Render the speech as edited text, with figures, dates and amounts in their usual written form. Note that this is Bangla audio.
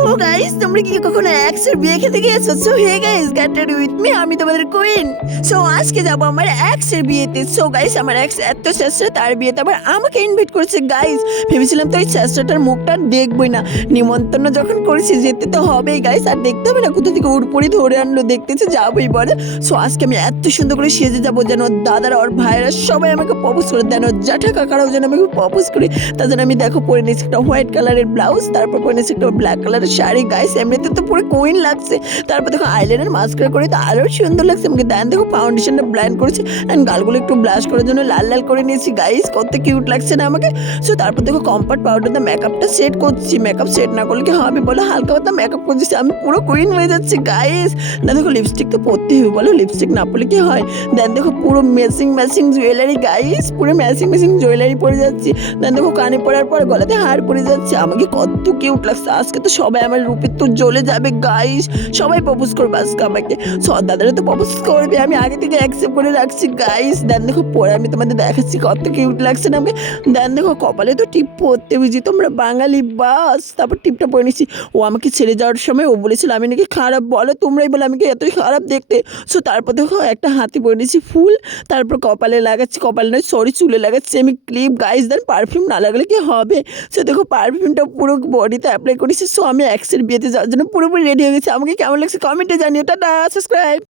গাইস, তোমরা কি কখনো এক্সের বিয়ে খেতে গিয়েছো? So hey guys, get ready with me, আমি তোমাদের কুইন। সো আজকে যাবো আমার এক্সের বিয়েতে। সো গাইস, আমার এক্স এত চেষ্টা, তার বিয়েতে আবার আমাকে ইনভাইট করেছে গাইস। ভেবেছিলাম তো এই চেষ্টাটার মুখটা দেখবই না, নিমন্ত্রণ যখন করেছি যেতে তো হবেই গাইস, আর দেখতে হবে না কোথা থেকে উড়পড়ি ধরে আনলো, দেখতেছে যাবোই বলে। সো আজকে আমি এত সুন্দর করে সেজে যাবো যেন ওর দাদারা, ওর ভাইরা সবাই আমাকে প্রপোজ করে দেন, ওর জ্যাঠা কাকারাও যেন আমাকে প্রপোজ করে। তার জন্য আমি দেখো পরে নিয়েছি একটা হোয়াইট কালারের ব্লাউজ, তারপর পরে নিয়েছি একটা ব্ল্যাক কালারের শাড়ি গাইস, এমনিতে তো পুরো কুইন লাগছে। তারপর দেখো আইলাইনার মাস্কারা করে তো আরো সুন্দর লাগছে আমাকে। দেন দেখো ফাউন্ডেশনটা ব্ল্যান্ড করেছি, অ্যান্ড গালগুলো একটু ব্লাশ করার জন্য লাল লাল করে নিয়েছি গাইস, কত কিউট লাগছে না আমাকে। সো তারপর দেখো কম্পাক্ট পাউডার দিয়ে মেকআপটা সেট করছি। মেকআপ সেট না করলে কি হবে বলো, হালকা পাতলা মেকআপ করছি, আমি পুরো কুইন হয়ে যাচ্ছি গাইস। না দেখো লিপস্টিক তো পরতেই হবে বলো, লিপস্টিক না পরলে কি হয়। দেন দেখো পুরো ম্যাচিং জুয়েলারি গাইস, পুরো ম্যাচিং জুয়েলারি পরে যাচ্ছি। দেন দেখো কানে পরার পর গলাতে হার পরে যাচ্ছে, আমাকে কত কিউট লাগছে। আজকে তো সবাই আমার রূপের তো জ্বলে যাবে গাইস, সবাই প্রপোজ করবে আজকে আমাকে। সব দাদারা তো প্রপোজ করবে, আমি আগে থেকে অ্যাকসেপ্ট করে রাখছি গাইস। দেন দেখো পরে আমি তোমাদের দেখাচ্ছি কত কিউট লাগছে না আমাকে। দেন দেখো কপালে তো টিপ পরতে বুঝি, তোমরা বাঙালি বাস। তারপর টিপটা পরে নিচ্ছি। ও আমাকে ছেড়ে যাওয়ার সময় ও বলেছিল আমি নাকি খারাপ, বলো তোমরাই বলে আমাকে এতই খারাপ দেখতে। সো তারপর দেখো একটা হাতে পরে নিচ্ছি ফুল, তারপর কপালে লাগাচ্ছি, কপালে নয় সরি চুলে লাগাচ্ছি আমি ক্লিপ গাইস। দেন পারফিউম না লাগালে কি হবে। সো দেখো পারফিউমটা পুরো বডিতে অ্যাপ্লাই করেছি। সো আমি এক্সের বিয়েতে যাওয়ার জন্য পুরোপুরি রেডি হয়ে গেছি। আমাকে কেমন লাগছে কমেন্টে জানিও। Tata, subscribe.